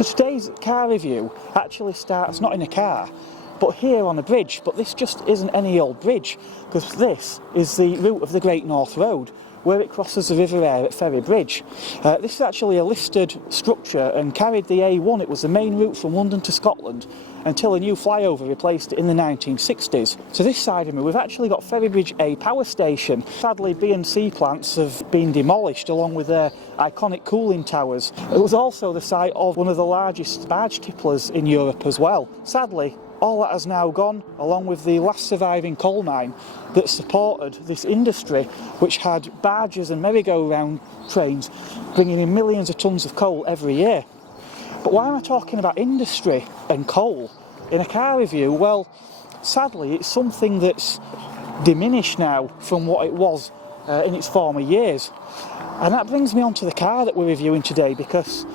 So today's car review actually starts not in a car, but here on a bridge. But this just isn't any old bridge, because this is the route of the Great North Road, where it crosses the River Aire at Ferry Bridge. This is actually a listed structure and carried the A1. It was the main route from London to Scotland until a new flyover replaced it in the 1960s. So this side of me, we've actually got Ferry Bridge A power station. Sadly, B&C plants have been demolished along with their iconic cooling towers. It was also the site of one of the largest barge tipplers in Europe as well. Sadly, all that has now gone, along with the last surviving coal mine that supported this industry, which had barges and merry-go-round trains bringing in millions of tonnes of coal every year. But why am I talking about industry and coal in a car review? Well, sadly, it's something that's diminished now from what it was in its former years. And that brings me on to the car that we're reviewing today, because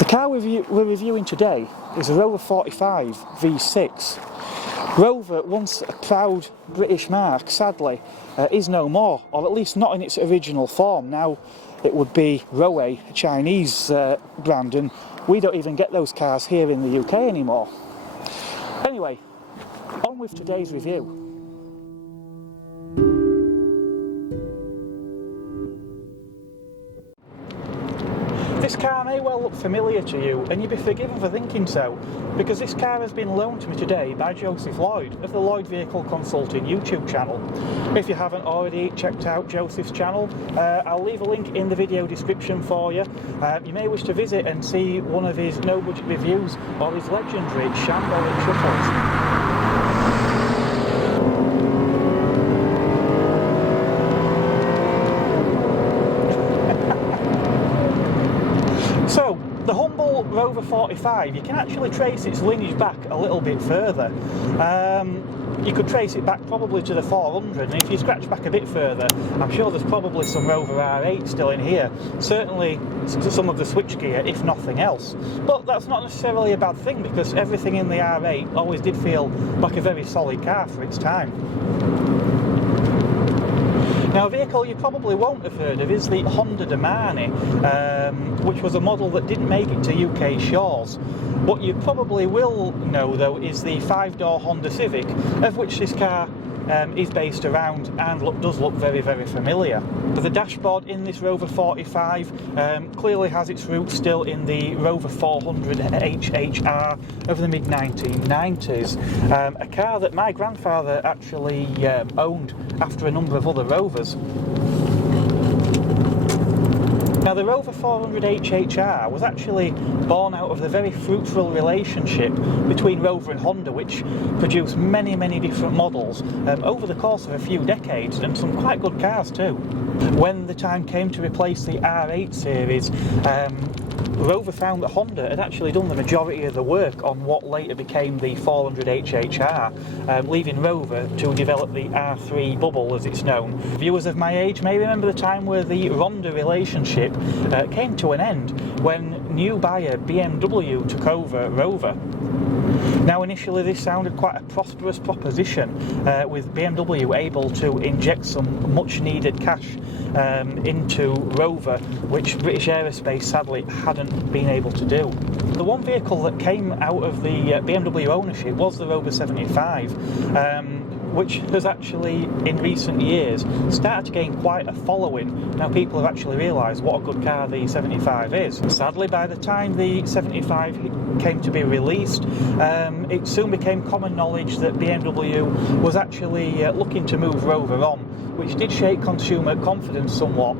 the car we're reviewing today is a Rover 45 V6. Rover, once a proud British marque, sadly, is no more, or at least not in its original form. Now it would be Rover, a Chinese brand, and we don't even get those cars here in the UK anymore. Anyway, on with today's review. This car may well look familiar to you, and you'd be forgiven for thinking so, because this car has been loaned to me today by Joseph Lloyd of the Lloyd Vehicle Consulting YouTube channel. If you haven't already checked out Joseph's channel, I'll leave a link in the video description for you. You may wish to visit and see one of his no-budget reviews or his legendary shambling shuttles. So, the humble Rover 45, you can actually trace its lineage back a little bit further. You could trace it back probably to the 400, and if you scratch back a bit further, I'm sure there's probably some Rover R8 still in here. Certainly some of the switchgear, if nothing else. But that's not necessarily a bad thing, because everything in the R8 always did feel like a very solid car for its time. Now, a vehicle you probably won't have heard of is the Honda Domani, which was a model that didn't make it to UK shores. What you probably will know, though, is the 5-door Honda Civic, of which this car is based around, and does look very, very familiar. The dashboard in this Rover 45 clearly has its roots still in the Rover 400 HHR of the mid-1990s, a car that my grandfather actually owned after a number of other Rovers. Now, the Rover 400 HHR was actually born out of the very fruitful relationship between Rover and Honda, which produced many, many different models over the course of a few decades, and some quite good cars too. When the time came to replace the R8 series, Rover found that Honda had actually done the majority of the work on what later became the 400 HHR, leaving Rover to develop the R3 Bubble, as it's known. Viewers of my age may remember the time where the Ronda relationship came to an end when new buyer BMW took over Rover. Now, initially this sounded quite a prosperous proposition, with BMW able to inject some much needed cash into Rover, which British Aerospace sadly hadn't been able to do. The one vehicle that came out of the BMW ownership was the Rover 75, which has actually in recent years started to gain quite a following. Now people have actually realised what a good car the 75 is. Sadly, by the time the 75 came to be released, it soon became common knowledge that BMW was actually looking to move Rover on, which did shake consumer confidence somewhat.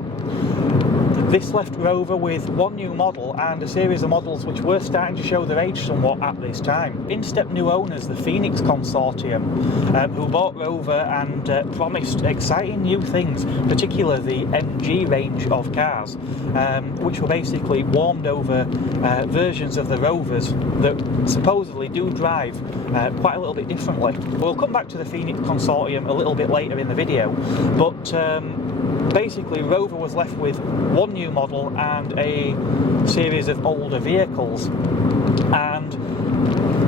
This left Rover with one new model and a series of models which were starting to show their age somewhat at this time. In stepped new owners, the V6 Consortium, who bought Rover and promised exciting new things, particularly the MG range of cars, which were basically warmed over versions of the Rovers that supposedly do drive quite a little bit differently. We'll come back to the V6 Consortium a little bit later in the video, but basically Rover was left with one new model and a series of older vehicles, and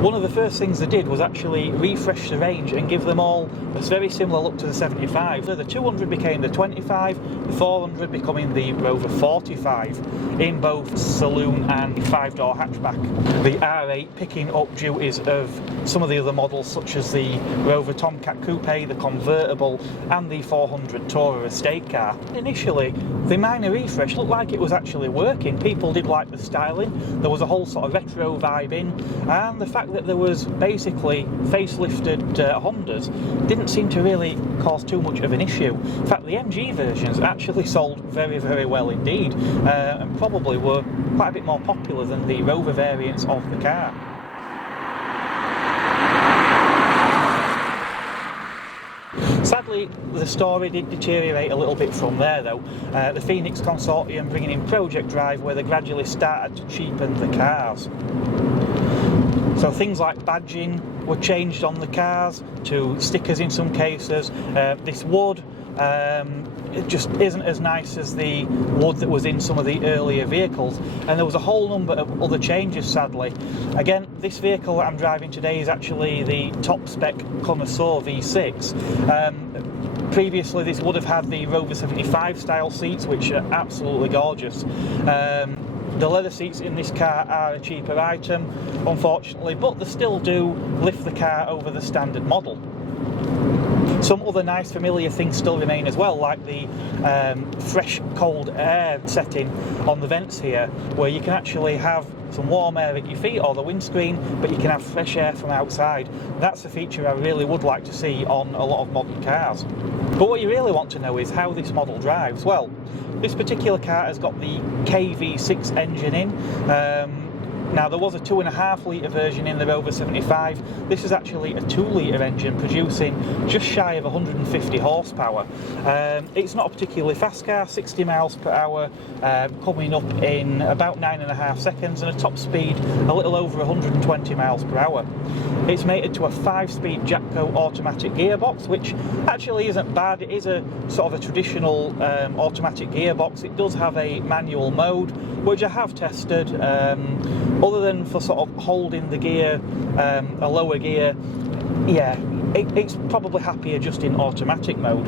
One of the first things they did was actually refresh the range and give them all a very similar look to the 75. So the 200 became the 25, the 400 becoming the Rover 45 in both saloon and 5-door hatchback. The R8 picking up duties of some of the other models such as the Rover Tomcat Coupe, the convertible and the 400 Tourer estate car. Initially, the minor refresh looked like it was actually working. People did like the styling, there was a whole sort of retro vibe in, and the fact that there was basically facelifted Hondas didn't seem to really cause too much of an issue. In fact, the MG versions actually sold very, very well indeed, and probably were quite a bit more popular than the Rover variants of the car. Sadly, the story did deteriorate a little bit from there though. The Phoenix consortium bringing in Project Drive, where they gradually started to cheapen the cars. So things like badging were changed on the cars to stickers in some cases. This wood, it just isn't as nice as the wood that was in some of the earlier vehicles, and there was a whole number of other changes sadly. Again, this vehicle that I'm driving today is actually the top spec Connoisseur V6. Previously this would have had the Rover 75 style seats, which are absolutely gorgeous. The leather seats in this car are a cheaper item, unfortunately, but they still do lift the car over the standard model. Some other nice familiar things still remain as well, like the fresh cold air setting on the vents here, where you can actually have some warm air at your feet or the windscreen, but you can have fresh air from outside. That's a feature I really would like to see on a lot of modern cars. But what you really want to know is how this model drives. Well, this particular car has got the KV6 engine in. Now there was a 2.5 litre version in the Rover 75. This is actually a 2 litre engine producing just shy of 150 horsepower. It's not a particularly fast car, 60 miles per hour, coming up in about 9.5 seconds, and a top speed a little over 120 miles per hour. It's mated to a 5-speed Jatco automatic gearbox, which actually isn't bad. It is a sort of a traditional automatic gearbox. It does have a manual mode, which I have tested. Other than for sort of holding the gear, a lower gear, yeah, it's probably happier just in automatic mode.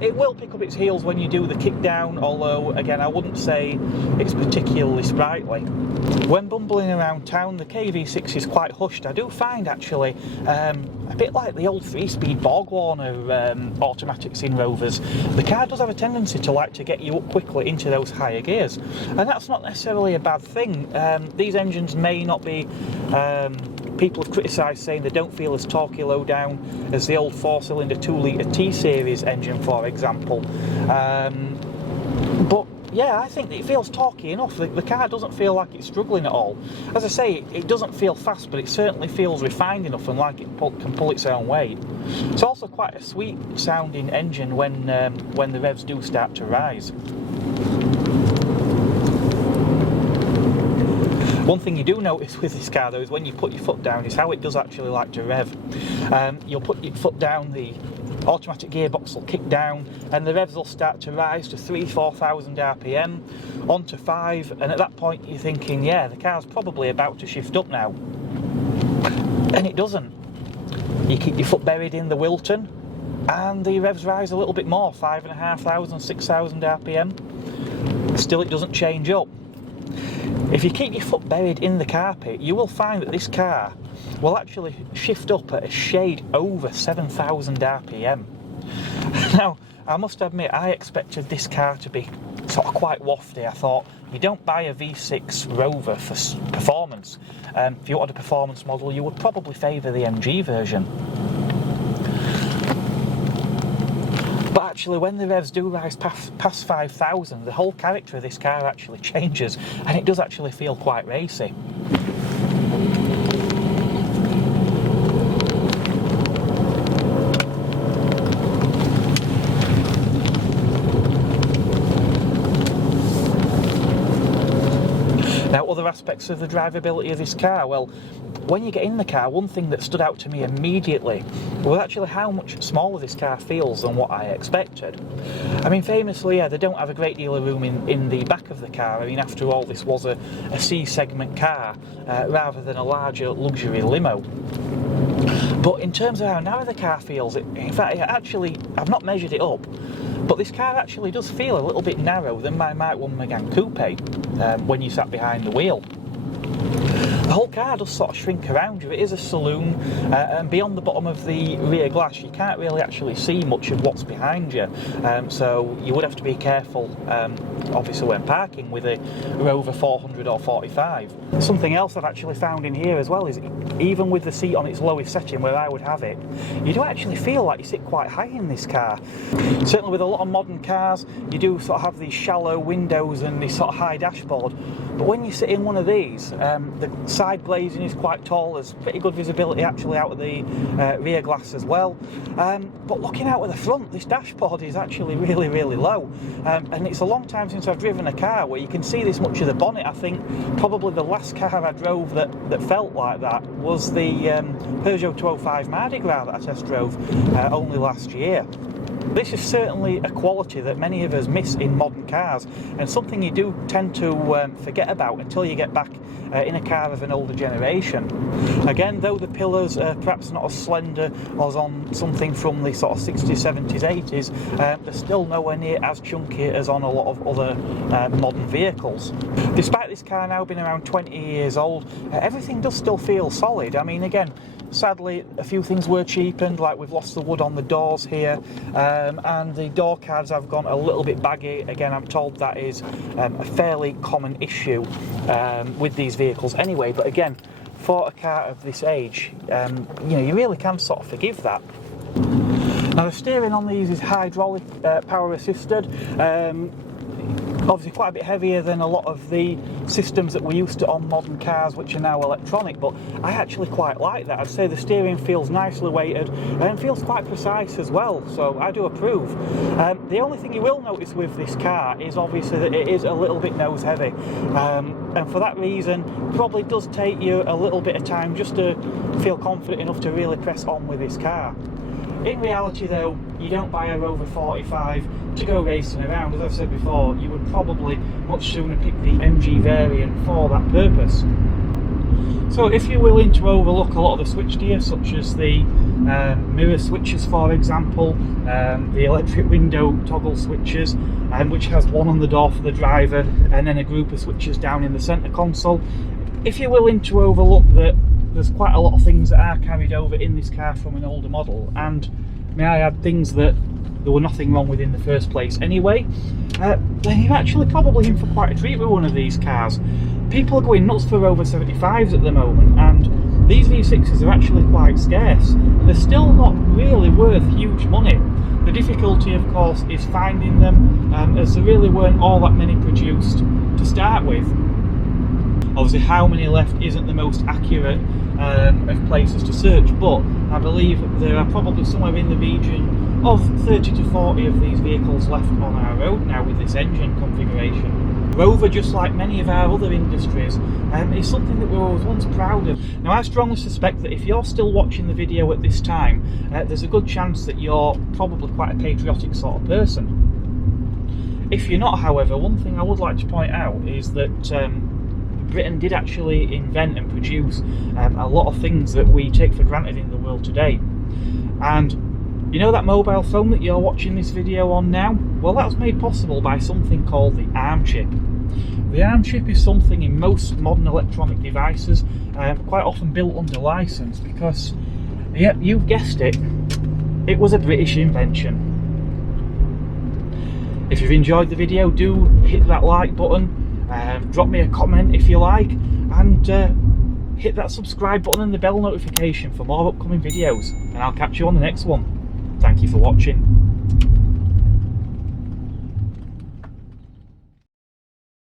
It will pick up its heels when you do the kick down, although again I wouldn't say it's particularly sprightly. When bumbling around town, the KV6 is quite hushed. I do find actually a bit like the old 3-speed Borg Warner automatics in Rovers. The car does have a tendency to like to get you up quickly into those higher gears, and that's not necessarily a bad thing. These engines may not be, people have criticised saying they don't feel as torquey low down as the old 4-cylinder 2 litre T-Series engine, for example. But yeah, I think it feels torquey enough. The car doesn't feel like it's struggling at all. As I say, it doesn't feel fast, but it certainly feels refined enough and like it can pull its own weight. It's also quite a sweet sounding engine when the revs do start to rise. One thing you do notice with this car though is when you put your foot down is how it does actually like to rev. You'll put your foot down, the automatic gearbox will kick down, and the revs will start to rise to 3,000–4,000 RPM, onto 5, and at that point you're thinking, yeah, the car's probably about to shift up now. And it doesn't. You keep your foot buried in the Wilton, and the revs rise a little bit more, 5,500, 6,000 RPM. Still it doesn't change up. If you keep your foot buried in the carpet, you will find that this car will actually shift up at a shade over 7,000 RPM. Now, I must admit, I expected this car to be sort of quite wafty. I thought, you don't buy a V6 Rover for performance. If you wanted a performance model, you would probably favour the MG version. But actually, when the revs do rise past 5,000, the whole character of this car actually changes, and it does actually feel quite racy. Now, other aspects of the drivability of this car, well, when you get in the car, one thing that stood out to me immediately was actually how much smaller this car feels than what I expected. I mean, famously, yeah, they don't have a great deal of room in the back of the car. I mean, after all, this was a C-segment car rather than a larger luxury limo. But in terms of how narrow the car feels, in fact, I've not measured it up, but this car actually does feel a little bit narrow than my Mark 1 Megane Coupe when you sat behind the wheel. The whole car does sort of shrink around you. It is a saloon, and beyond the bottom of the rear glass you can't really actually see much of what's behind you, so you would have to be careful obviously when parking with a Rover 400 or 45. Something else I've actually found in here as well is even with the seat on its lowest setting where I would have it, you do actually feel like you sit quite high in this car. Certainly with a lot of modern cars you do sort of have these shallow windows and this sort of high dashboard, but when you sit in one of these, the side glazing is quite tall. There's pretty good visibility actually out of the rear glass as well, but looking out of the front, this dashboard is actually really, really low, and it's a long time since I've driven a car where you can see this much of the bonnet. I think probably the last car I drove that felt like that was the Peugeot 205 Mardi Gras that I test drove only last year. This is certainly a quality that many of us miss in modern cars, and something you do tend to forget about until you get back in a car of an older generation. Again, though the pillars are perhaps not as slender as on something from the sort of 60s, 70s, 80s, they're still nowhere near as chunky as on a lot of other modern vehicles. Despite this car now being around 20 years old, everything does still feel solid. I mean, again, sadly a few things were cheapened, like we've lost the wood on the doors here, and the door cards have gone a little bit baggy. Again, I'm told that is a fairly common issue with these vehicles anyway, but again, for a car of this age, you know, you really can sort of forgive that. Now the steering on these is hydraulic power assisted, obviously quite a bit heavier than a lot of the systems that we're used to on modern cars, which are now electronic, but I actually quite like that. I'd say the steering feels nicely weighted and feels quite precise as well, so I do approve. The only thing you will notice with this car is obviously that it is a little bit nose heavy, and for that reason it probably does take you a little bit of time just to feel confident enough to really press on with this car. In reality though, you don't buy a Rover 45 to go racing around. As I've said before, you would probably much sooner pick the MG variant for that purpose. So if you're willing to overlook a lot of the switchgear, such as the mirror switches for example, the electric window toggle switches, which has one on the door for the driver and then a group of switches down in the centre console, if you're willing to overlook that there's quite a lot of things that are carried over in this car from an older model, and may I add things that there were nothing wrong with in the first place anyway, then you're actually probably in for quite a treat with one of these cars. People are going nuts for Rover 75s at the moment, and these V6s are actually quite scarce. They're still not really worth huge money. The difficulty of course is finding them, as there really weren't all that many produced to start with. Obviously how many left isn't the most accurate of places to search, but I believe there are probably somewhere in the region of 30 to 40 of these vehicles left on our road now with this engine configuration. Rover, just like many of our other industries, is something that we were always once proud of. Now I strongly suspect that if you're still watching the video at this time, there's a good chance that you're probably quite a patriotic sort of person. If you're not, however, one thing I would like to point out is that Britain did actually invent and produce a lot of things that we take for granted in the world today. And you know that mobile phone that you're watching this video on now? Well, that's made possible by something called the ARM chip. The ARM chip is something in most modern electronic devices, quite often built under license, because, yep, you've guessed it, it was a British invention. If you've enjoyed the video, do hit that like button. Drop me a comment if you like, and hit that subscribe button and the bell notification for more upcoming videos, and I'll catch you on the next one. Thank you for watching.